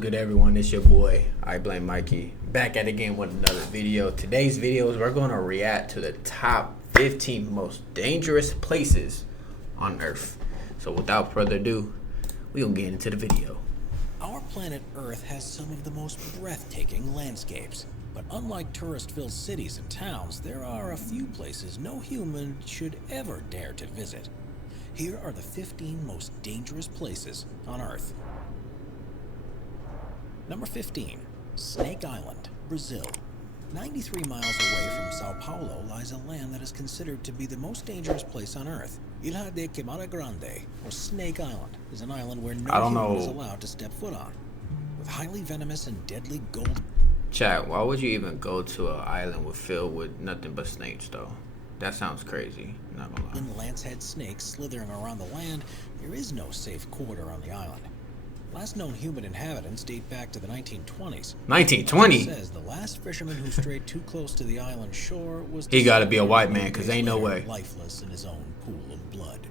Good everyone, it's your boy IBlameMikey back at it again with another video. Today's video is we're going to react to the top 15 most dangerous places on Earth. So without further ado, we're going to get into the video. Our planet Earth has some of the most breathtaking landscapes. But unlike tourist-filled cities and towns, there are a few places no human should ever dare to visit. Here are the 15 most dangerous places on Earth. Number 15, Snake Island, Brazil. 93 miles away from Sao Paulo lies a land that is considered to be the most dangerous place on Earth. Ilha de Queimada Grande, or Snake Island, is an island where no human is allowed to step foot on. With highly venomous and deadly gold... Chat, why would you even go to an island filled with nothing but snakes, though? That sounds crazy, not gonna lie. ...and lance-head snakes slithering around the land, there is no safe quarter on the island. Last known human inhabitants date back to the 1920s. 1920? It says the last fisherman who strayed too close to the island shore was... He gotta be a white man, because ain't no way. ...lifeless in his own pool of blood.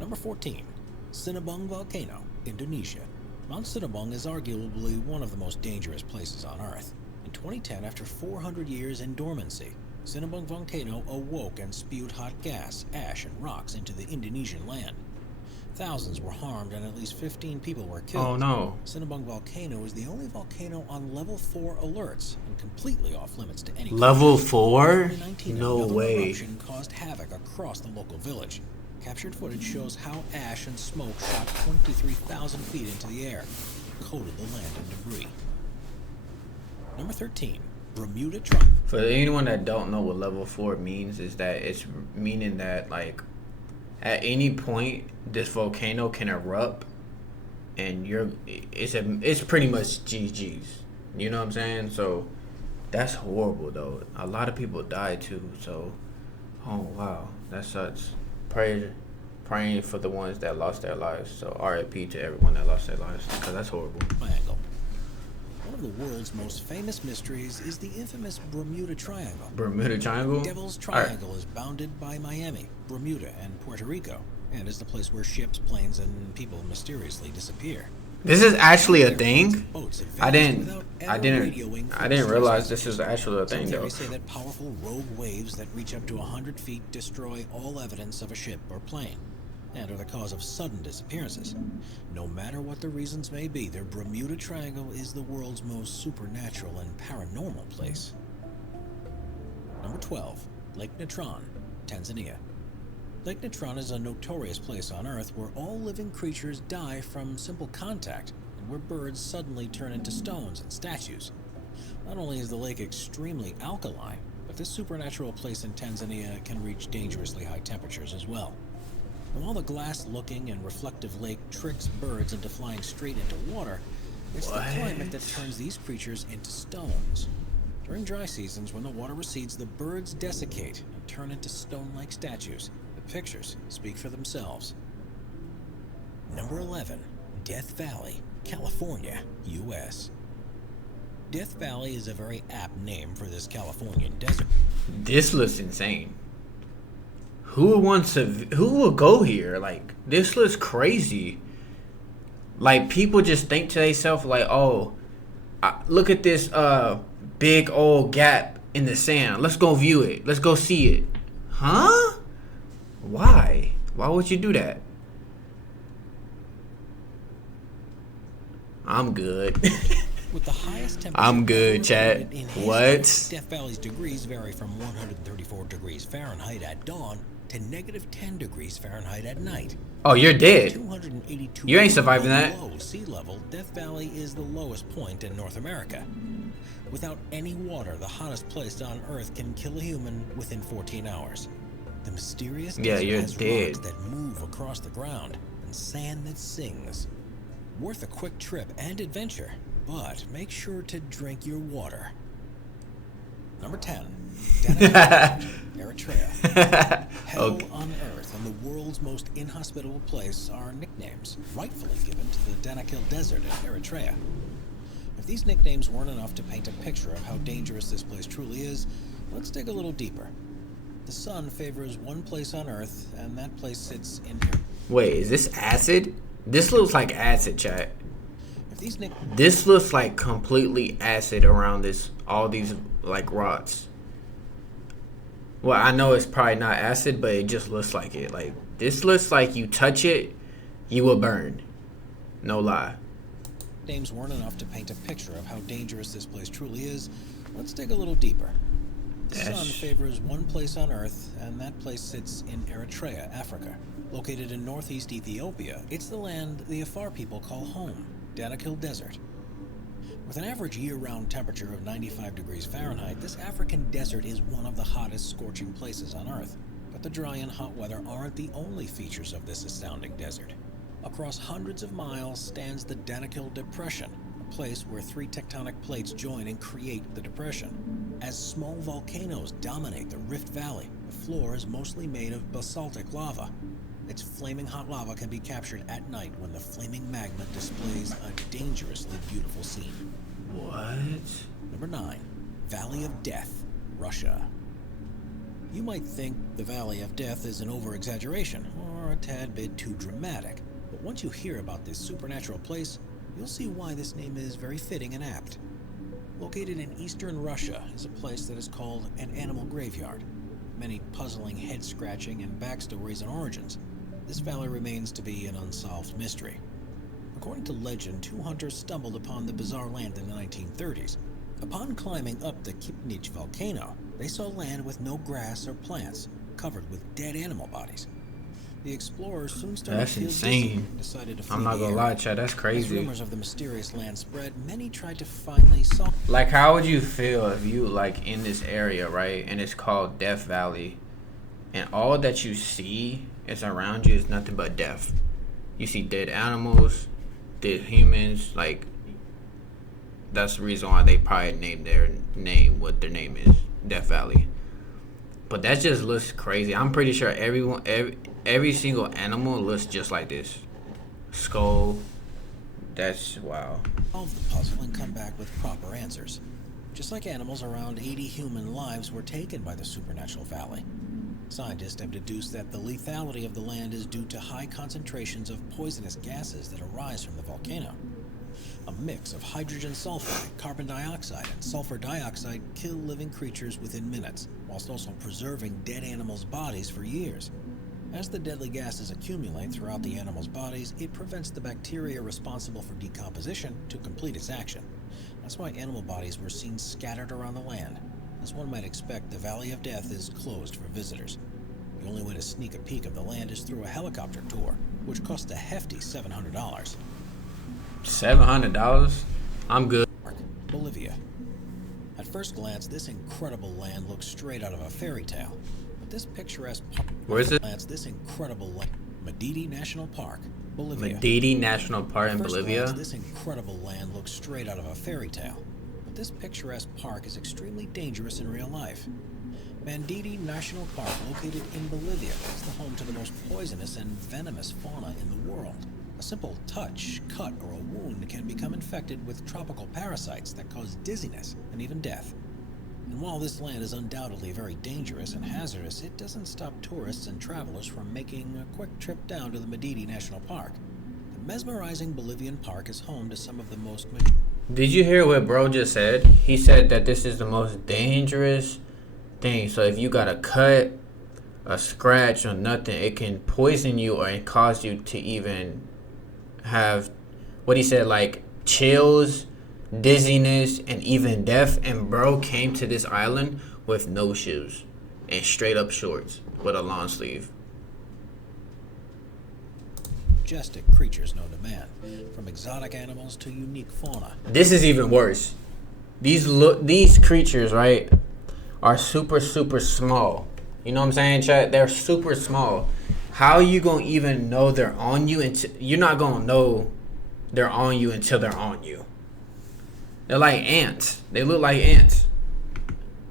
Number 14, Sinabung Volcano, Indonesia. Mount Sinabung is arguably one of the most dangerous places on Earth. In 2010, after 400 years in dormancy, Sinabung Volcano awoke and spewed hot gas, ash, and rocks into the Indonesian land. Thousands were harmed and at least 15 people were killed. Oh no. Sinabung Volcano is the only volcano on level 4 alerts and completely off limits to any... Level 4? No way. Eruption caused havoc across the local village. Captured footage shows how ash and smoke shot 23,000 feet into the air, coated the land in debris. Number 13, Bermuda Triangle. For anyone that don't know what level 4 means, is that it's meaning that like at any point this volcano can erupt and it's pretty much GG's. You know what I'm saying? So that's horrible though. A lot of people died too, so oh wow, that sucks. Praying for the ones that lost their lives. So RIP to everyone that lost their lives, because that's horrible. Triangle. One of the world's most famous mysteries is the infamous Bermuda Triangle. Bermuda Triangle? Devil's Triangle is bounded by Miami, Bermuda, and Puerto Rico, and is the place where ships, planes, and people mysteriously disappear. This is actually a thing? I didn't realize this is actually a thing though. They say that powerful rogue waves that reach up to 100 feet destroy all evidence of a ship or plane, and are the cause of sudden disappearances. No matter what the reasons may be, the Bermuda Triangle is the world's most supernatural and paranormal place. Number 12, Lake Natron, Tanzania. Lake Natron is a notorious place on Earth where all living creatures die from simple contact, and where birds suddenly turn into stones and statues. Not only is the lake extremely alkaline, but this supernatural place in Tanzania can reach dangerously high temperatures as well. And while the glass-looking and reflective lake tricks birds into flying straight into water, it's the climate that turns these creatures into stones. During dry seasons, when the water recedes, the birds desiccate and turn into stone-like statues. The pictures speak for themselves. Number 11, Death Valley, California, U.S. Death Valley is a very apt name for this Californian desert. This looks insane. Who would go here? Like, this looks crazy. Like, people just think to themselves, like, oh, look at this big old gap in the sand. Let's go view it. Let's go see it. Huh? Why? Why would you do that? I'm good. With the highest temperature I'm good, chat. What? Death Valley's degrees vary from 134 degrees Fahrenheit at dawn to negative 10 degrees Fahrenheit at night. Oh, you're dead. 282 You ain't surviving that. Below sea level, Death Valley is the lowest point in North America. Without any water, the hottest place on Earth can kill a human within 14 hours. The mysterious desert has rocks that move across the ground and sand that sings. Worth a quick trip and adventure, but make sure to drink your water. Number 10, Danakil, Eritrea. Hell on Earth and the world's most inhospitable place are nicknames rightfully given to the Danakil Desert in Eritrea. If these nicknames weren't enough to paint a picture of how dangerous this place truly is, let's dig a little deeper. The sun favors one place on Earth, and that place sits in... Wait, is this acid? This looks like acid, chat. If these nick This looks like completely acid around this, all these like rods. Well, I know it's probably not acid, but it just looks like it. Like this looks like you touch it, you will burn. No lie. names weren't enough to paint a picture of how dangerous this place truly is, let's dig a little deeper. The sun favors one place on Earth, and that place sits in Eritrea, Africa. Located in northeast Ethiopia, it's the land the Afar people call home, Danakil Desert. With an average year-round temperature of 95 degrees Fahrenheit, this African desert is one of the hottest scorching places on Earth. But the dry and hot weather aren't the only features of this astounding desert. Across hundreds of miles stands the Danakil Depression, a place where three tectonic plates join and create the depression. As small volcanoes dominate the Rift Valley, the floor is mostly made of basaltic lava. Its flaming hot lava can be captured at night when the flaming magma displays a dangerously beautiful scene. What? Number 9. Valley of Death, Russia. You might think the Valley of Death is an over-exaggeration, or a tad bit too dramatic. But once you hear about this supernatural place, you'll see why this name is very fitting and apt. Located in eastern Russia is a place that is called an animal graveyard. Many puzzling head-scratching and backstories and origins. This valley remains to be an unsolved mystery. According to legend, two hunters stumbled upon the bizarre land in the 1930s. Upon climbing up the Kipnich volcano, they saw land with no grass or plants, covered with dead animal bodies. The explorers soon started That's to feel insane. dizzy and decided to flee I'm not the gonna area. lie, Chad. That's As crazy. rumors of the mysterious land spread, many tried to finally solve. Like, how would you feel if you like in this area, right? And it's called Death Valley, and all that you see is around you is nothing but death. You see dead animals, dead humans. Like, that's the reason why they probably named their name what their name is, Death Valley. But that just looks crazy. I'm pretty sure every single animal looks just like this. Skull. That's wow. Solve the puzzle and come back with proper answers. Just like animals, around 80 human lives were taken by the supernatural valley. Scientists have deduced that the lethality of the land is due to high concentrations of poisonous gases that arise from the volcano. A mix of hydrogen sulfide, carbon dioxide, and sulfur dioxide kill living creatures within minutes, whilst also preserving dead animals' bodies for years. As the deadly gases accumulate throughout the animals' bodies, it prevents the bacteria responsible for decomposition to complete its action. That's why animal bodies were seen scattered around the land. As one might expect, the Valley of Death is closed for visitors. The only way to sneak a peek of the land is through a helicopter tour, which costs a hefty $700. $700? I'm good. Bolivia. At first glance, this incredible land looks straight out of a fairy tale. But this picturesque park... Where is it? This incredible land... Madidi National Park, Bolivia. Madidi National Park in At first Bolivia? glance, this incredible land looks straight out of a fairy tale. But this picturesque park is extremely dangerous in real life. Madidi National Park, located in Bolivia, is the home to the most poisonous and venomous fauna in the world. A simple touch, cut, or a wound can become infected with tropical parasites that cause dizziness and even death. And while this land is undoubtedly very dangerous and hazardous, it doesn't stop tourists and travelers from making a quick trip down to the Madidi National Park. The mesmerizing Bolivian park is home to some of the most... Did you hear what bro just said? He said that this is the most dangerous thing. So if you got a cut, a scratch, or nothing, it can poison you or it cause you to even have, what he said, like chills, dizziness, and even death. And bro came to this island with no shoes and straight up shorts with a long sleeve. Majestic creatures known to man, from exotic animals to unique fauna. This is even worse. These creatures, right, are super small. You know what I'm saying, chat? They're super small. How you gonna even know they're on you until you're not gonna know they're on you until they're on you? They're like ants. They look like ants.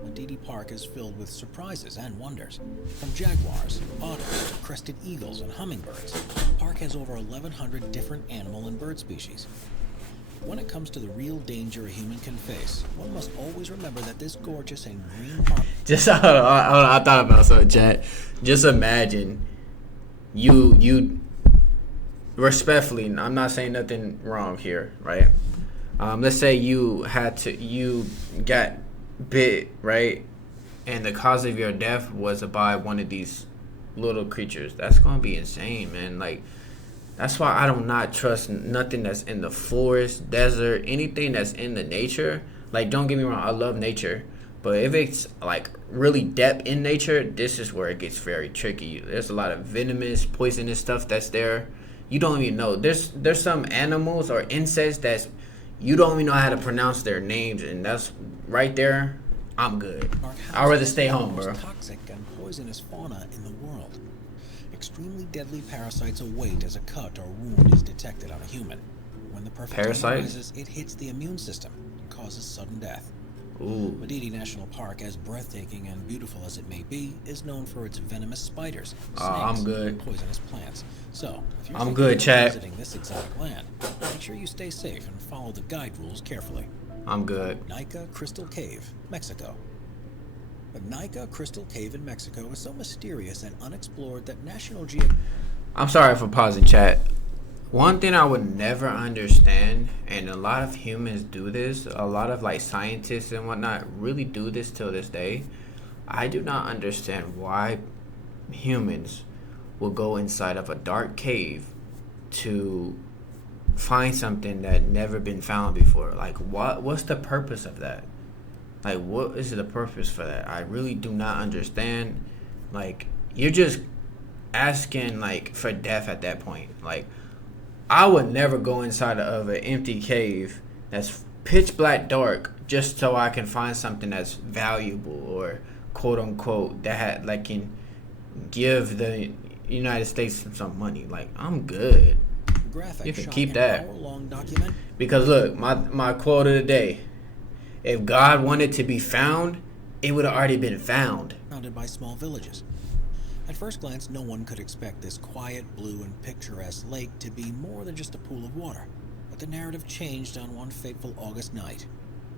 Madidi Park is filled with surprises and wonders. From jaguars, otters, to crested eagles and hummingbirds, the park has over 1,100 different animal and bird species. When it comes to the real danger a human can face, one must always remember that this gorgeous and green park... Just I thought about something, chat. Just imagine you respectfully, I'm not saying nothing wrong here, right? Let's say you got bit, right? And the cause of your death was by one of these little creatures. That's gonna be insane, man. Like, that's why I do not trust nothing that's in the forest, desert, anything that's in the nature. Like, don't get me wrong, I love nature, but if it's like really depth in nature, this is where it gets very tricky. There's a lot of venomous, poisonous stuff that's there. You don't even know. There's some animals or insects that's you don't even know how to pronounce their names, and that's right there. I'm good. I'd rather stay home, bro. Toxic and poisonous fauna in the world. Extremely deadly parasites await as a cut or wound is detected on a human. When the perfect time arises, it hits the immune system and causes sudden death. Ooh. Madidi National Park, as breathtaking and beautiful as it may be, is known for its venomous spiders, snakes, I'm good. and poisonous plants. So, if you're I'm good, Chad. visiting this exotic land, make sure you stay safe and follow the guide rules carefully. I'm good. Nica Crystal Cave, Mexico. The Nica Crystal Cave in Mexico is so mysterious and unexplored that National Geographic... I'm sorry for pausing, chat. One thing I would never understand, and a lot of humans do this, a lot of like scientists and whatnot really do this till this day. I do not understand why humans will go inside of a dark cave to find something that never been found before. Like, what's the purpose of that? Like, what is the purpose for that? I really do not understand. Like, you're just asking like for death at that point. Like, I would never go inside of an empty cave that's pitch black dark just so I can find something that's valuable or quote unquote that like can give the United States some money. Like, I'm good. You can keep that. Because look, my quote of the day: if God wanted to be found, it would have already been found. Surrounded by small villages. At first glance, no one could expect this quiet, blue, and picturesque lake to be more than just a pool of water. But the narrative changed on one fateful August night.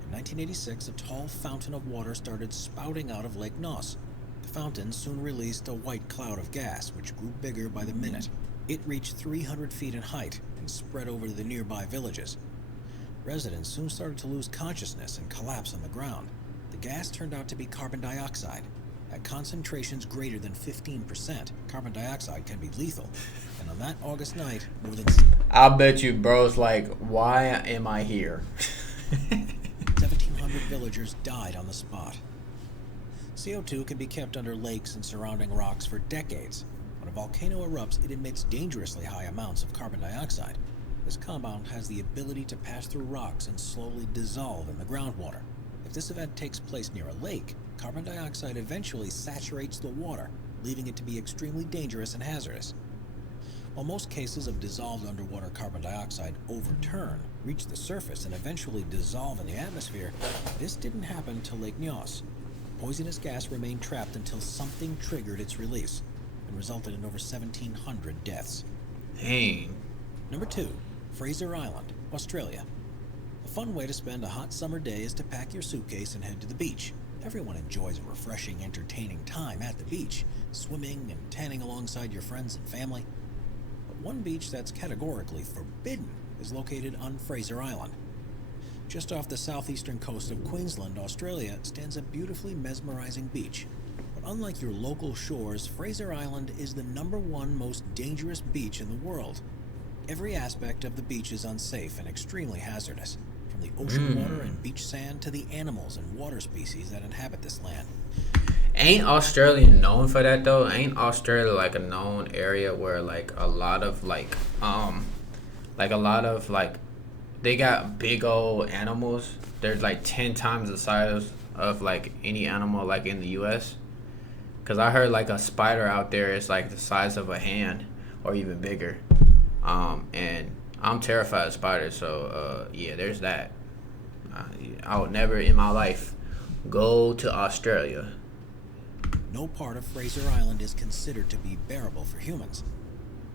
In 1986, a tall fountain of water started spouting out of Lake Noss. The fountain soon released a white cloud of gas, which grew bigger by the minute. It reached 300 feet in height and spread over the nearby villages. Residents soon started to lose consciousness and collapse on the ground. The gas turned out to be carbon dioxide. At concentrations greater than 15%, carbon dioxide can be lethal. And on that August night, more than... I'll bet you bro's like, why am I here? 1,700 villagers died on the spot. CO2 can be kept under lakes and surrounding rocks for decades. When a volcano erupts, it emits dangerously high amounts of carbon dioxide. This compound has the ability to pass through rocks and slowly dissolve in the groundwater. If this event takes place near a lake, carbon dioxide eventually saturates the water, leaving it to be extremely dangerous and hazardous. While most cases of dissolved underwater carbon dioxide overturn, reach the surface, and eventually dissolve in the atmosphere, this didn't happen to Lake Noss. Poisonous gas remained trapped until something triggered its release, and resulted in over 1,700 deaths. Dang. Number 2, Fraser Island, Australia. A fun way to spend a hot summer day is to pack your suitcase and head to the beach. Everyone enjoys a refreshing, entertaining time at the beach, swimming and tanning alongside your friends and family. But one beach that's categorically forbidden is located on Fraser Island. Just off the southeastern coast of Queensland, Australia, stands a beautifully mesmerizing beach. But unlike your local shores, Fraser Island is the #1 most dangerous beach in the world. Every aspect of the beach is unsafe and extremely hazardous, from the ocean water and beach sand to the animals and water species that inhabit this land. Ain't Australia known for that though? Ain't Australia like a known area where like a lot of they got big old animals? They're like 10 times the size of like any animal like in the US. Cause I heard like a spider out there is like the size of a hand or even bigger. And I'm terrified of spiders, so yeah, there's that. I would never in my life go to Australia. No part of Fraser Island is considered to be bearable for humans.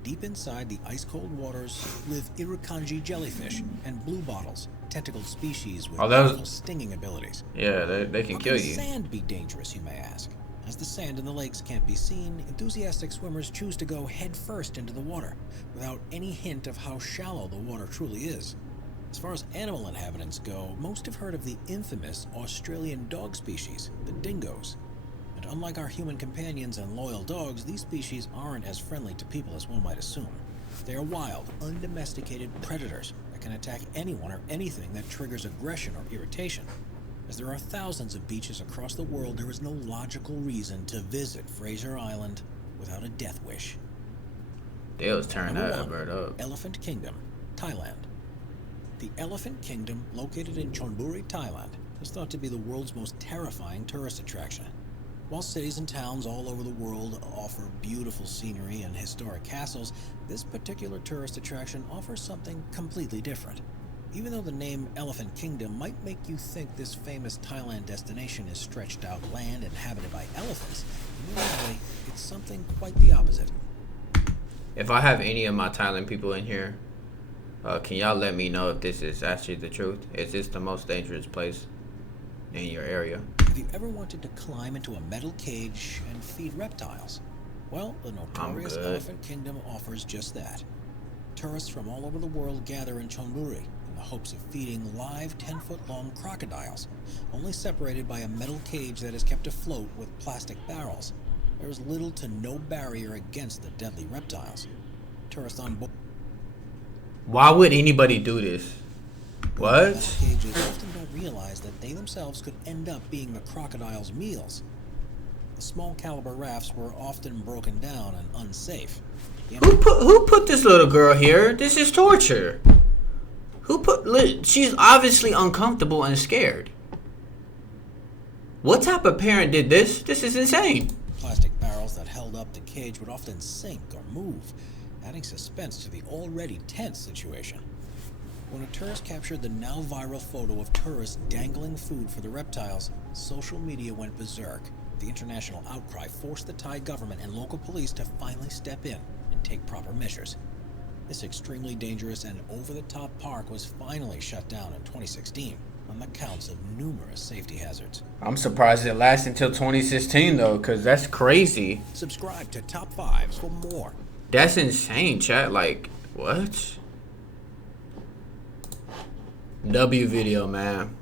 Deep inside the ice-cold waters live irukandji jellyfish and bluebottles, tentacled species with powerful stinging abilities. Yeah, they can kill you. How can sand be dangerous, you may ask? As the sand in the lakes can't be seen, enthusiastic swimmers choose to go headfirst into the water, without any hint of how shallow the water truly is. As far as animal inhabitants go, most have heard of the infamous Australian dog species, the dingoes. And unlike our human companions and loyal dogs, these species aren't as friendly to people as one might assume. They are wild, undomesticated predators that can attack anyone or anything that triggers aggression or irritation. As there are thousands of beaches across the world, there is no logical reason to visit Fraser Island without a death wish. They was turning that bird up. Elephant Kingdom, Thailand. The Elephant Kingdom, located in Chonburi, Thailand, is thought to be the world's most terrifying tourist attraction. While cities and towns all over the world offer beautiful scenery and historic castles, this particular tourist attraction offers something completely different. Even though the name Elephant Kingdom might make you think this famous Thailand destination is stretched out land inhabited by elephants, in reality, it's something quite the opposite. If I have any of my Thailand people in here, can y'all let me know if this is actually the truth? Is this the most dangerous place in your area? Have you ever wanted to climb into a metal cage and feed reptiles? Well, the notorious Elephant Kingdom offers just that. Tourists from all over the world gather in Chonburi in the hopes of feeding live 10-foot-long crocodiles, only separated by a metal cage that is kept afloat with plastic barrels. There is little to no barrier against the deadly reptiles. Tourists on board. Why would anybody do this? What? Metal cages often don't realize that they themselves could end up being the crocodile's meals. The small caliber rafts were often broken down and unsafe. Who put this little girl here? This is torture. She's obviously uncomfortable and scared. What type of parent did this? This is insane. Plastic barrels that held up the cage would often sink or move, adding suspense to the already tense situation. When a tourist captured the now viral photo of tourists dangling food for the reptiles, social media went berserk. The international outcry forced the Thai government and local police to finally step in and take proper measures. This extremely dangerous and over-the-top park was finally shut down in 2016 on the counts of numerous safety hazards. I'm surprised it lasted until 2016 though, because that's crazy. Subscribe to Top 5s for more. That's insane, chat. Like, what? W video, man.